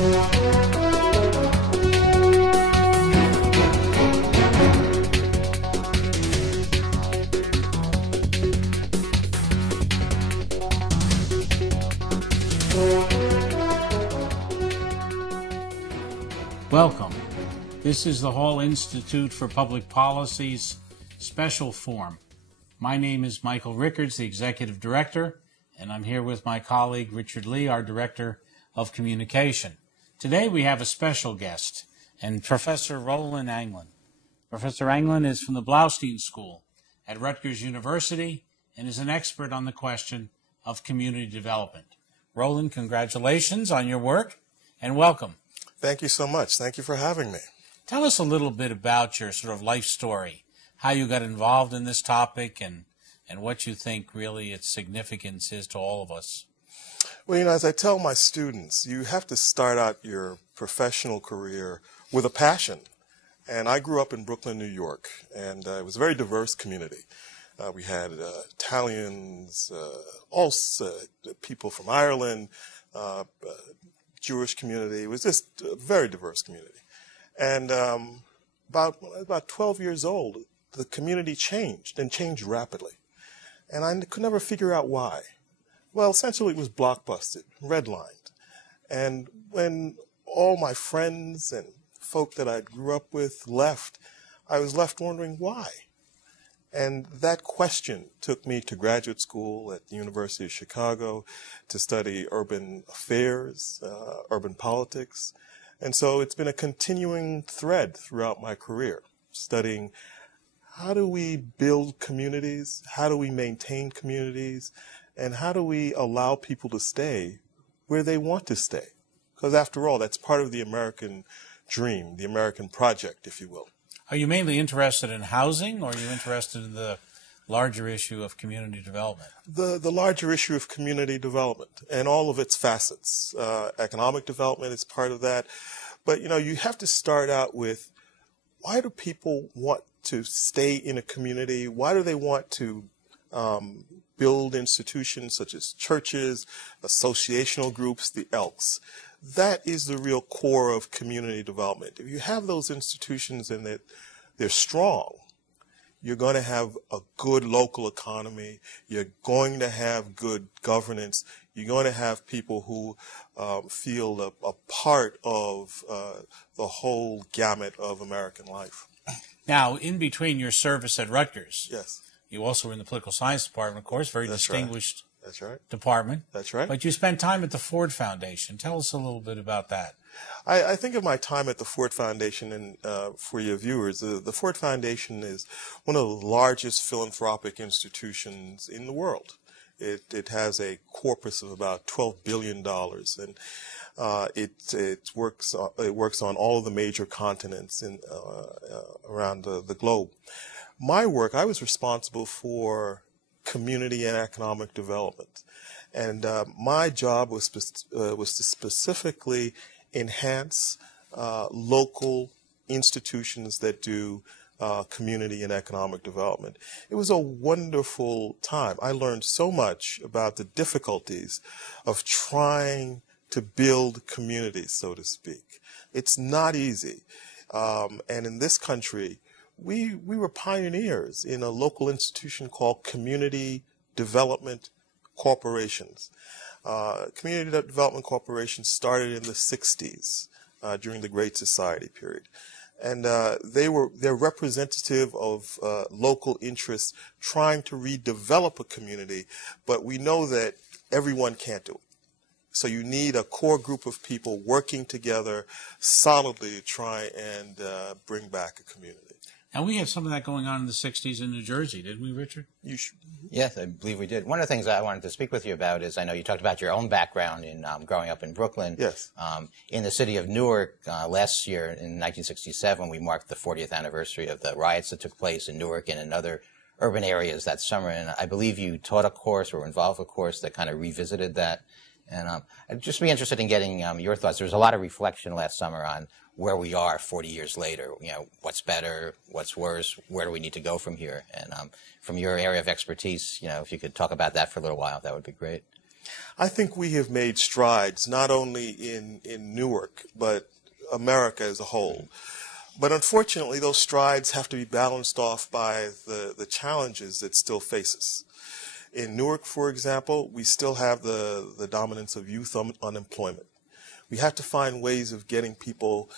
Welcome. This is the Hall Institute for Public Policy's special forum. My name is Michael Riccards, the Executive Director, and I'm here with my colleague Richard Lee, our Director of Communication. Today we have a special guest, and Professor Roland Anglin. Professor Anglin is from the Bloustein School at Riccards University and is an expert on the question of community development. Roland, congratulations on your work and welcome. Thank you so much. Thank you for having me. Tell us a little bit about your sort of life story, how you got involved in this topic, and what you think really its significance is to all of us. Well, as I tell my students, you have to start out your professional career with a passion. And I grew up in Brooklyn, New York, and it was a very diverse community. We had Italians, also people from Ireland, Jewish community. It was just a very diverse community. And about 12 years old, the community changed, and changed rapidly. And I could never figure out why. Well, essentially it was blockbusted, redlined. And when all my friends and folk that I grew up with left, I was left wondering why. And that question took me to graduate school at the University of Chicago to study urban affairs, urban politics. And so it's been a continuing thread throughout my career, studying how do we build communities, how do we maintain communities, and how do we allow people to stay where they want to stay? Because after all, that's part of the American dream, the American project, if you will. Are you mainly interested in housing, or are you interested in the larger issue of community development? The larger issue of community development and all of its facets. Economic development is part of that. But, you have to start out with, why do people want to stay in a community? Why do they want to build institutions such as churches, associational groups, the Elks? That is the real core of community development. If you have those institutions and that they're strong, you're going to have a good local economy. You're going to have good governance. You're going to have people who feel a part of the whole gamut of American life. Now, in between your service at Rutgers, yes, you also were in the political science department, of course, very distinguished. That's right. Department. That's right. But you spent time at the Ford Foundation. Tell us a little bit about that. I think of my time at the Ford Foundation, and for your viewers, the Ford Foundation is one of the largest philanthropic institutions in the world. It has a corpus of about $12 billion, and it works on all of the major continents around the globe. My work, I was responsible for community and economic development, and my job was to specifically enhance local institutions that do community and economic development. It was a wonderful time. I learned so much about the difficulties of trying to build communities, so to speak. It's not easy, and in this country, we were pioneers in a local institution called Community Development Corporations. Community Development Corporations started in the 60s during the Great Society period. And they're representative of local interests trying to redevelop a community, but we know that everyone can't do it. So you need a core group of people working together solidly to try and bring back a community. And we had some of that going on in the 60s in New Jersey, didn't we, Richard? Yes, I believe we did. One of the things I wanted to speak with you about is, I know you talked about your own background in growing up in Brooklyn. Yes. In the city of Newark, last year in 1967, we marked the 40th anniversary of the riots that took place in Newark and in other urban areas that summer. And I believe you taught a course or involved a course that kind of revisited that. And I'd just be interested in getting your thoughts. There was a lot of reflection last summer on where we are 40 years later. What's better, what's worse, where do we need to go from here? And from your area of expertise, if you could talk about that for a little while, that would be great. I think we have made strides not only in Newark, but America as a whole. But unfortunately, those strides have to be balanced off by the challenges that still face us. In Newark, for example, we still have the dominance of youth unemployment. We have to find ways of getting people,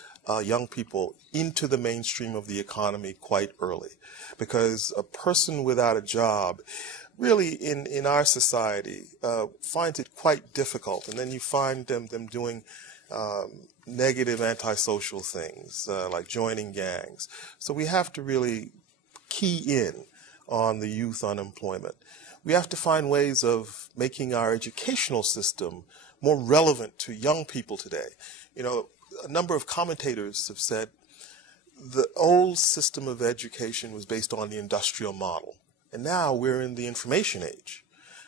young people, into the mainstream of the economy quite early. Because a person without a job really in our society finds it quite difficult. And then you find them doing negative antisocial things like joining gangs. So we have to really key in on the youth unemployment. We have to find ways of making our educational system more relevant to young people today. You know, a number of commentators have said the old system of education was based on the industrial model, and now we're in the information age.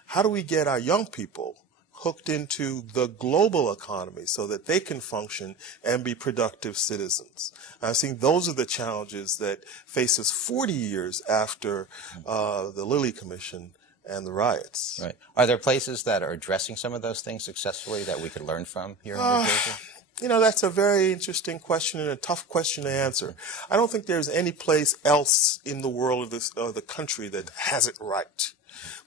How do we get our young people hooked into the global economy so that they can function and be productive citizens? I think those are the challenges that face us 40 years after the Lilly Commission and the riots. Right. Are there places that are addressing some of those things successfully that we could learn from here in New Jersey? You know, that's a very interesting question and a tough question to answer. I don't think there's any place else in the world of the country that has it right.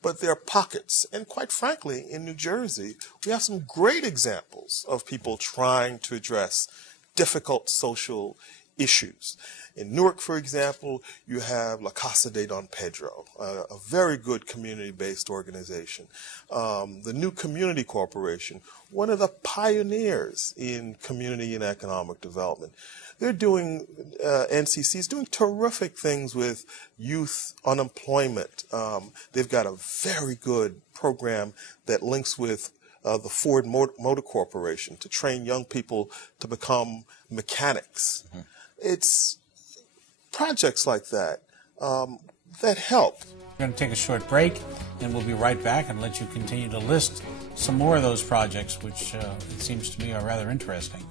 But there are pockets, and quite frankly, in New Jersey, we have some great examples of people trying to address difficult social issues. In Newark, for example, you have La Casa de Don Pedro, a very good community-based organization. The New Community Corporation, one of the pioneers in community and economic development. They're doing, NCC's doing terrific things with youth unemployment. They've got a very good program that links with the Ford Motor Corporation to train young people to become mechanics. Mm-hmm. It's projects like that that help. We're going to take a short break, and we'll be right back and let you continue to list some more of those projects, which it seems to me are rather interesting.